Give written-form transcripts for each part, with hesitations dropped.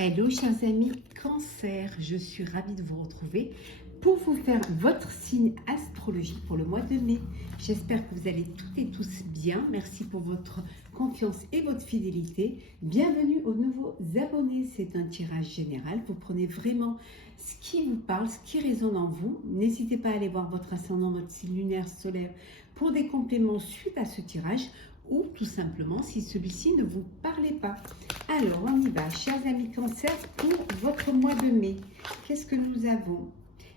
Hello chers amis Cancer, je suis ravie de vous retrouver pour vous faire votre signe astrologique pour le mois de mai. J'espère que vous allez toutes et tous bien. Merci pour votre confiance et votre fidélité. Bienvenue aux nouveaux abonnés. C'est un tirage général. Vous prenez vraiment ce qui vous parle, ce qui résonne en vous. N'hésitez pas à aller voir votre ascendant, votre signe lunaire, solaire pour des compléments suite à ce tirage ou tout simplement si celui-ci ne vous parlait pas. Alors, on y va, chers amis Cancer, pour votre mois de mai. Qu'est-ce que nous avons?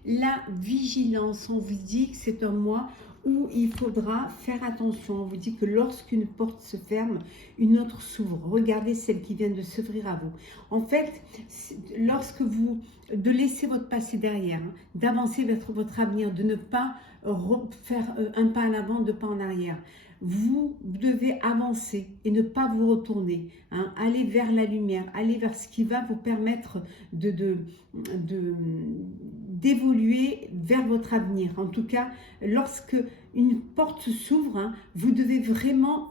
La vigilance. On vous dit que c'est un mois où il faudra faire attention. On vous dit que lorsqu'une porte se ferme, une autre s'ouvre. Regardez celle qui vient de s'ouvrir à vous. En fait, lorsque vous de laisser votre passé derrière, d'avancer vers votre avenir, de ne pas faire un pas en avant, deux pas en arrière. Vous devez avancer et ne pas vous retourner, aller vers la lumière, aller vers ce qui va vous permettre d'évoluer vers votre avenir. En tout cas, lorsque une porte s'ouvre, vous devez vraiment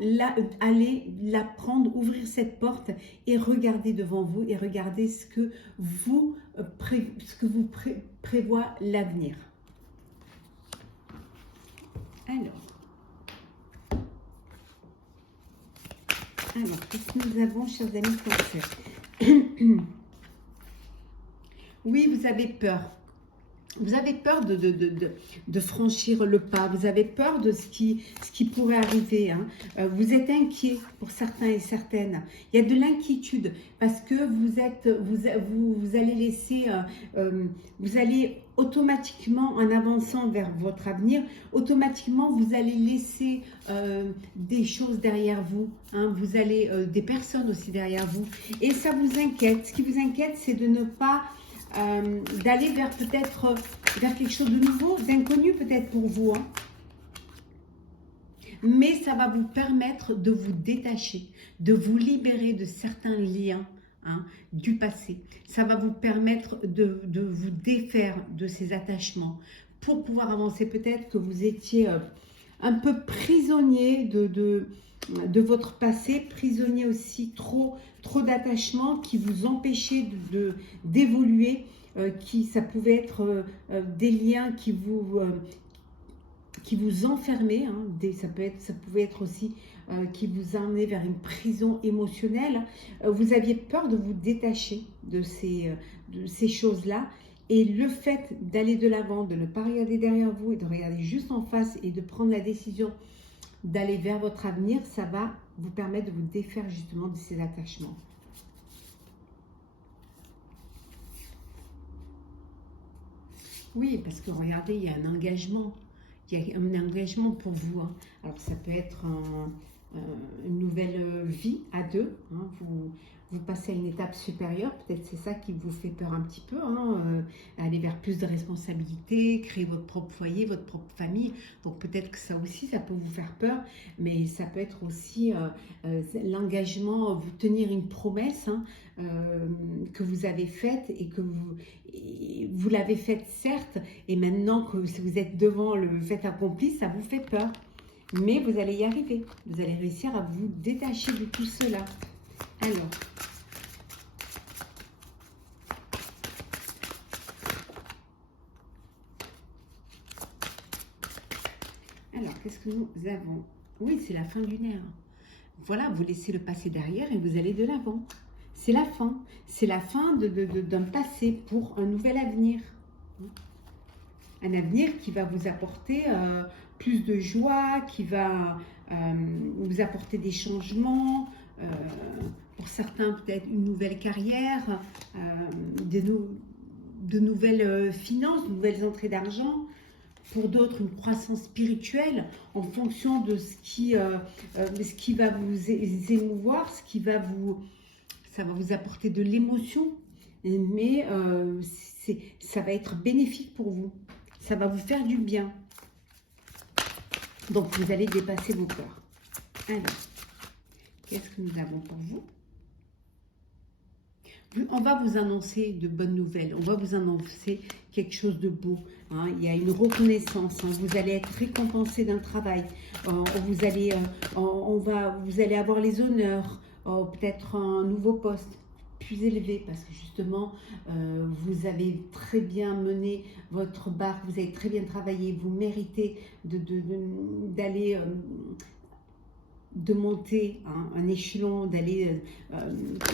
aller la prendre, ouvrir cette porte et regarder devant vous et regarder ce que vous prévoit l'avenir. Alors, qu'est-ce que nous avons, chers amis Cancer? Oui, vous avez peur. Vous avez peur de franchir le pas. Vous avez peur de ce qui pourrait arriver. Vous êtes inquiet pour certains et certaines. Il y a de l'inquiétude parce que vous allez laisser, vous allez automatiquement, en avançant vers votre avenir, automatiquement, vous allez laisser des choses derrière vous. Vous allez des personnes aussi derrière vous. Et ça vous inquiète. Ce qui vous inquiète, c'est de ne pas d'aller vers peut-être vers quelque chose de nouveau, d'inconnu peut-être pour vous. Mais ça va vous permettre de vous détacher, de vous libérer de certains liens du passé. Ça va vous permettre de vous défaire de ces attachements pour pouvoir avancer. Peut-être que vous étiez un peu prisonnier de votre passé, prisonnier aussi trop d'attachements qui vous empêchaient d'évoluer, ça pouvait être des liens qui vous enfermaient, ça pouvait être aussi qui vous emmenait vers une prison émotionnelle. Vous aviez peur de vous détacher de ces choses-là. Et le fait d'aller de l'avant, de ne pas regarder derrière vous et de regarder juste en face et de prendre la décision d'aller vers votre avenir, ça va vous permettre de vous défaire justement de ces attachements. Oui, parce que regardez, il y a un engagement. Il y a un engagement pour vous. Alors ça peut être une nouvelle vie à deux. Vous passez à une étape supérieure. Peut-être c'est ça qui vous fait peur un petit peu. Aller vers plus de responsabilités, créer votre propre foyer, votre propre famille. Donc peut-être que ça aussi, ça peut vous faire peur. Mais ça peut être aussi l'engagement, vous tenir une promesse que vous avez faite et que vous l'avez faite certes. Et maintenant que vous êtes devant le fait accompli, ça vous fait peur. Mais vous allez y arriver. Vous allez réussir à vous détacher de tout cela. Alors, qu'est-ce que nous avons? Oui, c'est la fin lunaire. Voilà, vous laissez le passé derrière et vous allez de l'avant. C'est la fin. C'est la fin d'un passé pour un nouvel avenir. Un avenir qui va vous apporter plus de joie, qui va vous apporter des changements. Pour certains, peut-être une nouvelle carrière, de nouvelles finances, de nouvelles entrées d'argent. Pour d'autres, une croissance spirituelle en fonction de ce qui va vous émouvoir, ça va vous apporter de l'émotion, mais ça va être bénéfique pour vous. Ça va vous faire du bien. Donc, vous allez dépasser vos peurs. Alors, qu'est-ce que nous avons pour vous? On va vous annoncer de bonnes nouvelles. On va vous annoncer quelque chose de beau. Il y a une reconnaissance. Vous allez être récompensé d'un travail. Vous allez avoir les honneurs. Peut-être un nouveau poste. plus élevé parce que justement vous avez très bien mené votre barque, vous avez très bien travaillé, vous méritez d'aller de monter un échelon, d'aller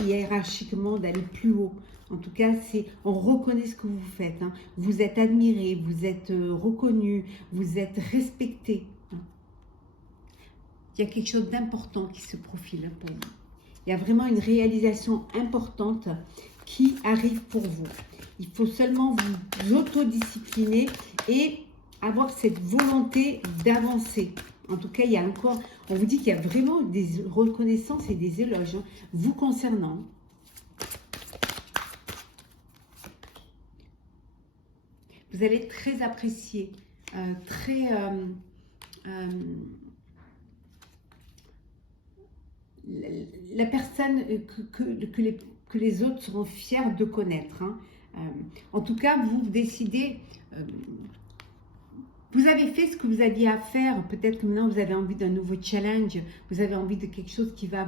hiérarchiquement, d'aller plus haut. En tout cas, on reconnaît ce que vous faites. Hein. Vous êtes admiré, vous êtes reconnu, vous êtes respecté. Hein. Il y a quelque chose d'important qui se profile pour vous. Il y a vraiment une réalisation importante qui arrive pour vous. Il faut seulement vous autodiscipliner et avoir cette volonté d'avancer. En tout cas, il y a encore, on vous dit qu'il y a vraiment des reconnaissances et des éloges hein, vous concernant. Vous allez être très apprécié, la personne que les autres seront fiers de connaître. Hein. En tout cas, vous décidez... vous avez fait ce que vous aviez à faire. Peut-être que maintenant vous avez envie d'un nouveau challenge. Vous avez envie de quelque chose qui va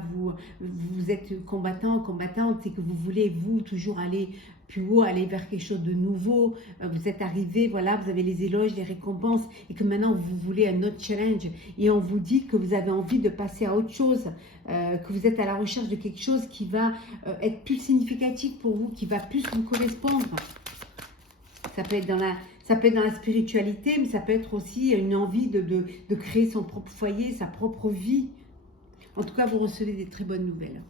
vous êtes combattant, combattante et que vous voulez, vous, toujours aller plus haut, aller vers quelque chose de nouveau. Vous êtes arrivé, voilà, vous avez les éloges, les récompenses et que maintenant vous voulez un autre challenge. Et on vous dit que vous avez envie de passer à autre chose, que vous êtes à la recherche de quelque chose qui va être plus significatif pour vous, qui va plus vous correspondre. Ça peut être dans la spiritualité, mais ça peut être aussi une envie de créer son propre foyer, sa propre vie. En tout cas, vous recevez des très bonnes nouvelles.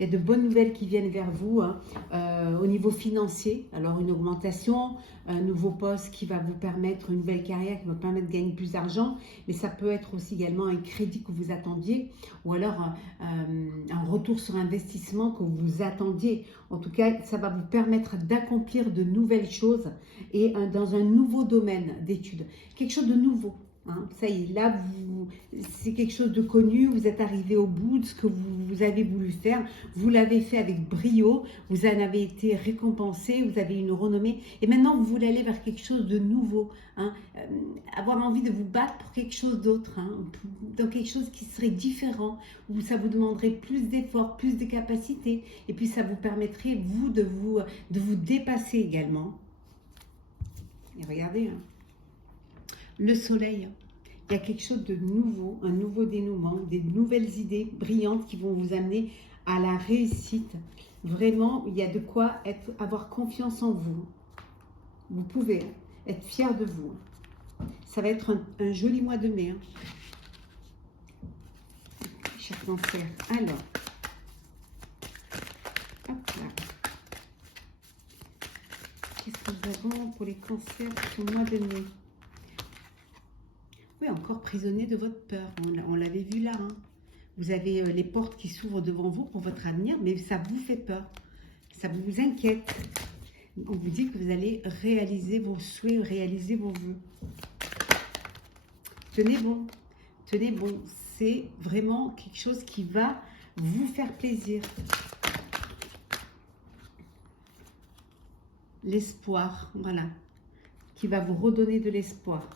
Il y a de bonnes nouvelles qui viennent vers vous hein, au niveau financier. Alors, une augmentation, un nouveau poste qui va vous permettre, une nouvelle carrière qui va vous permettre de gagner plus d'argent. Mais ça peut être aussi également un crédit que vous attendiez ou alors un retour sur investissement que vous attendiez. En tout cas, ça va vous permettre d'accomplir de nouvelles choses et dans un nouveau domaine d'études. Quelque chose de nouveau. Hein, ça y est, là, c'est quelque chose de connu, vous êtes arrivé au bout de ce que vous avez voulu faire, vous l'avez fait avec brio, vous en avez été récompensé, vous avez une renommée, et maintenant vous voulez aller vers quelque chose de nouveau, hein, avoir envie de vous battre pour quelque chose d'autre, hein, dans quelque chose qui serait différent, où ça vous demanderait plus d'efforts, plus de capacités, et puis ça vous permettrait, vous, de vous dépasser également. Et regardez, hein. Le soleil, il y a quelque chose de nouveau, un nouveau dénouement, des nouvelles idées brillantes qui vont vous amener à la réussite. Vraiment, il y a de quoi avoir confiance en vous. Vous pouvez être fier de vous. Ça va être un joli mois de mai. Hein. Cher Cancer. Alors, hop là. Qu'est-ce que nous avons pour les cancers ce mois de mai? Oui, encore prisonnier de votre peur. On l'avait vu là. Hein. Vous avez les portes qui s'ouvrent devant vous pour votre avenir, mais ça vous fait peur. Ça vous inquiète. On vous dit que vous allez réaliser vos souhaits, réaliser vos vœux. Tenez bon. Tenez bon. C'est vraiment quelque chose qui va vous faire plaisir. L'espoir, voilà. Qui va vous redonner de l'espoir.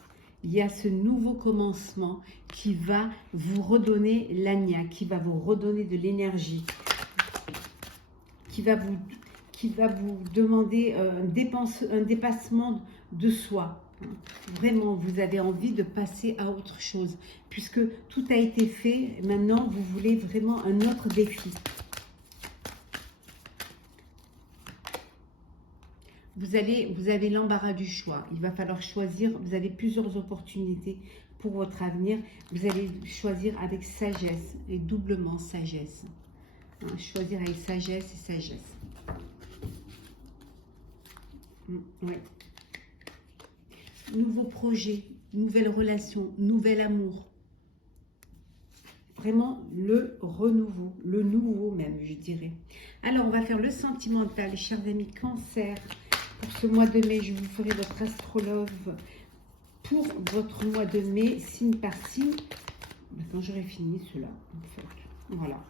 Il y a ce nouveau commencement qui va vous redonner l'agna, qui va vous redonner de l'énergie, qui va vous demander un dépassement de soi. Vraiment, vous avez envie de passer à autre chose. Puisque tout a été fait, maintenant, vous voulez vraiment un autre défi. Vous avez l'embarras du choix. Il va falloir choisir. Vous avez plusieurs opportunités pour votre avenir. Vous allez choisir avec sagesse et doublement sagesse. Hein, choisir avec sagesse et sagesse. Ouais. Nouveau projet, nouvelle relation, nouvel amour. Vraiment le renouveau, le nouveau même, je dirais. Alors, on va faire le sentimental, chers amis Cancer. Pour ce mois de mai, je vous ferai votre astrologue pour votre mois de mai, signe par signe. Maintenant, j'aurai fini cela, en fait. Voilà.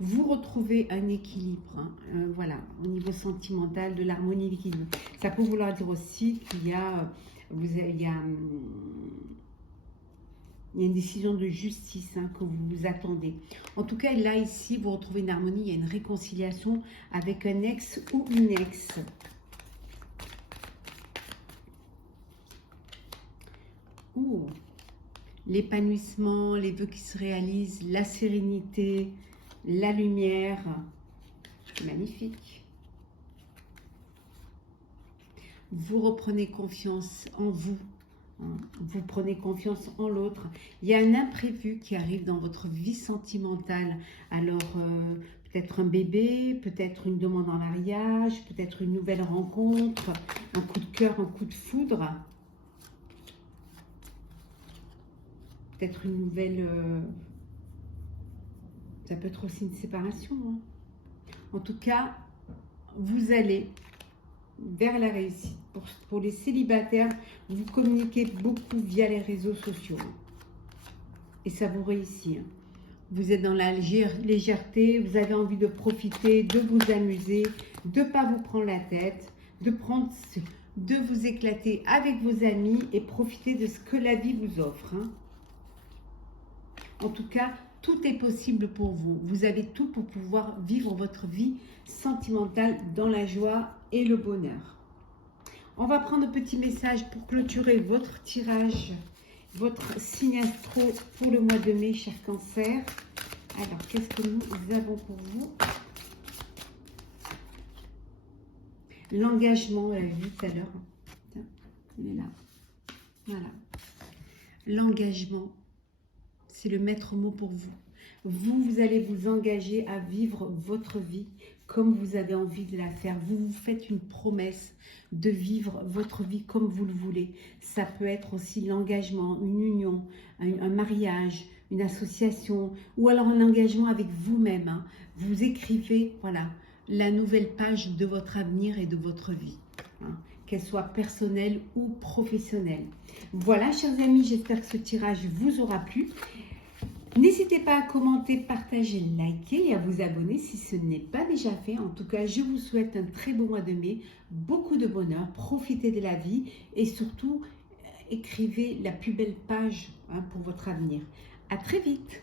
Vous retrouvez un équilibre, hein, voilà, au niveau sentimental, de l'harmonie, l'équilibre. Ça peut vouloir dire aussi qu'il y a, Il y a une décision de justice que vous vous attendez. En tout cas, là, ici, vous retrouvez une harmonie. Il y a une réconciliation avec un ex ou une ex. L'épanouissement, les vœux qui se réalisent, la sérénité, la lumière. Magnifique. Vous reprenez confiance en vous. Vous prenez confiance en l'autre. Il y a un imprévu qui arrive dans votre vie sentimentale. Alors, peut-être un bébé, peut-être une demande en mariage, peut-être une nouvelle rencontre, un coup de cœur, un coup de foudre. Peut-être une nouvelle... ça peut être aussi une séparation. En tout cas, vous allez vers la réussite. Pour les célibataires, vous communiquez beaucoup via les réseaux sociaux. Et ça vous réussit. Vous êtes dans la légèreté, vous avez envie de profiter, de vous amuser, de ne pas vous prendre la tête, de vous éclater avec vos amis et profiter de ce que la vie vous offre. En tout cas, tout est possible pour vous. Vous avez tout pour pouvoir vivre votre vie sentimentale dans la joie et le bonheur. On va prendre un petit message pour clôturer votre tirage, votre signe astro pour le mois de mai, cher Cancer. Alors, qu'est-ce que nous avons pour vous? L'engagement, on l'a vu tout à l'heure. Il est là. Voilà. L'engagement, c'est le maître mot pour vous. Vous allez vous engager à vivre votre vie comme vous avez envie de la faire. Vous vous faites une promesse de vivre votre vie comme vous le voulez. Ça peut être aussi l'engagement, une union, un mariage, une association ou alors un engagement avec vous-même. Vous écrivez, voilà, la nouvelle page de votre avenir et de votre vie. Qu'elle soit personnelle ou professionnelle. Voilà, chers amis, j'espère que ce tirage vous aura plu. N'hésitez pas à commenter, partager, liker et à vous abonner si ce n'est pas déjà fait. En tout cas, je vous souhaite un très beau mois de mai, beaucoup de bonheur, profitez de la vie et surtout, écrivez la plus belle page pour votre avenir. À très vite.